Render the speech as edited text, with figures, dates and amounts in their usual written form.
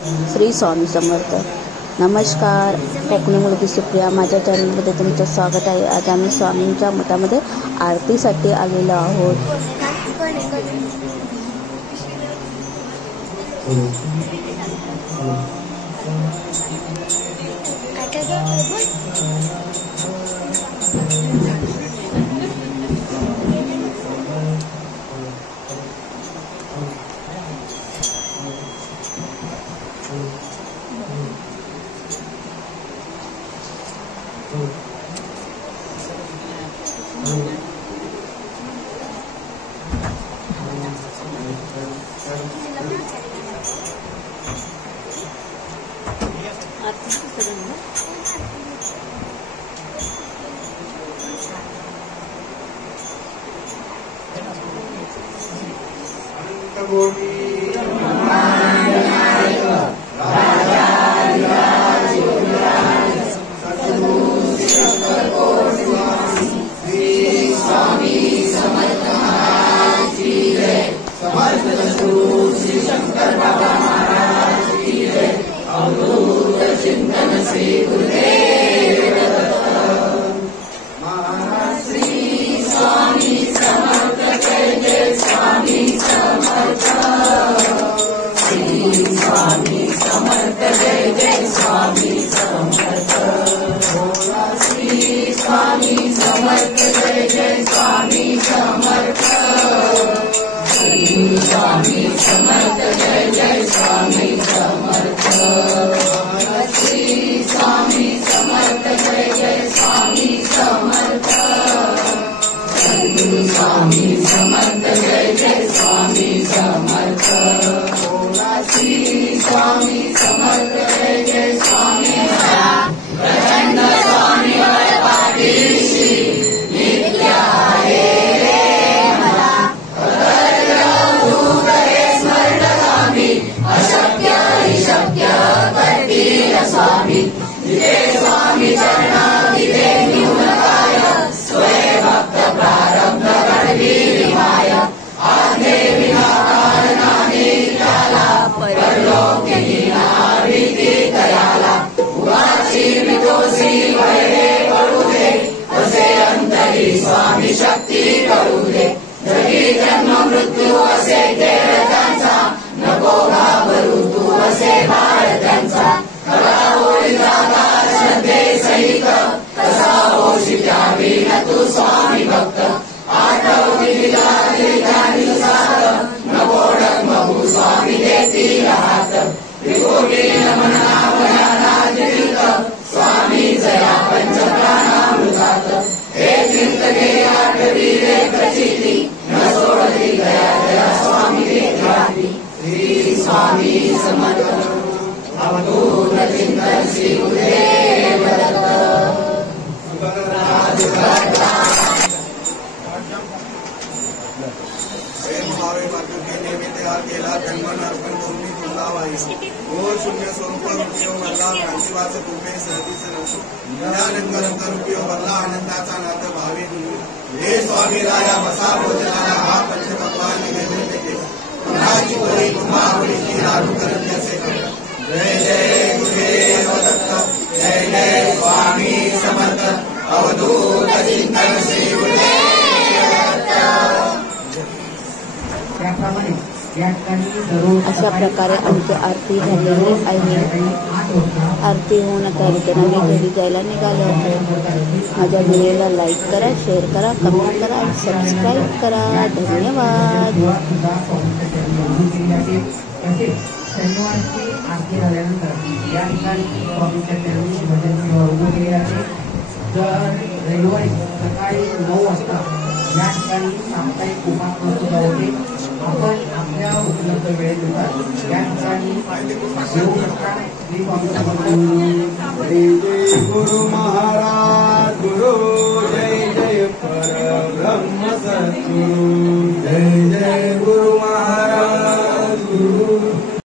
श्री स्वामी समर्थ. नमस्कार, कोकणी मुलगी सुप्रिया माझ्या चॅनलमध्ये तुमचं स्वागत आहे. आज आम्ही स्वामींच्या मठामध्ये आरतीसाठी आलेलो आहोत. अशा प्रकारे आमची आरती झालेली आहे. आरती होऊन आता रिटर्न घरी जायला निघालो होतो. माझ्या व्हिडिओला लाईक करा, शेअर करा, कमेंट करा आणि सबस्क्राईब करा. धन्यवाद. शनिवारची आरती झाल्यानंतर या ठिकाणी स्वामींच्या चरणी भजन उभं केले जाते. दर रविवारी सकाळी 9 वाजता या ठिकाणी साप्ताहिक उपासना सुद्धा होते. आपण आपल्या उपलब्ध वेळेनुसार या ठिकाणी येऊ शकता. श्री स्वामी समर्थ. जय गुरु महाराज गुरु, जय जय परब्रह्म सद्गुरु.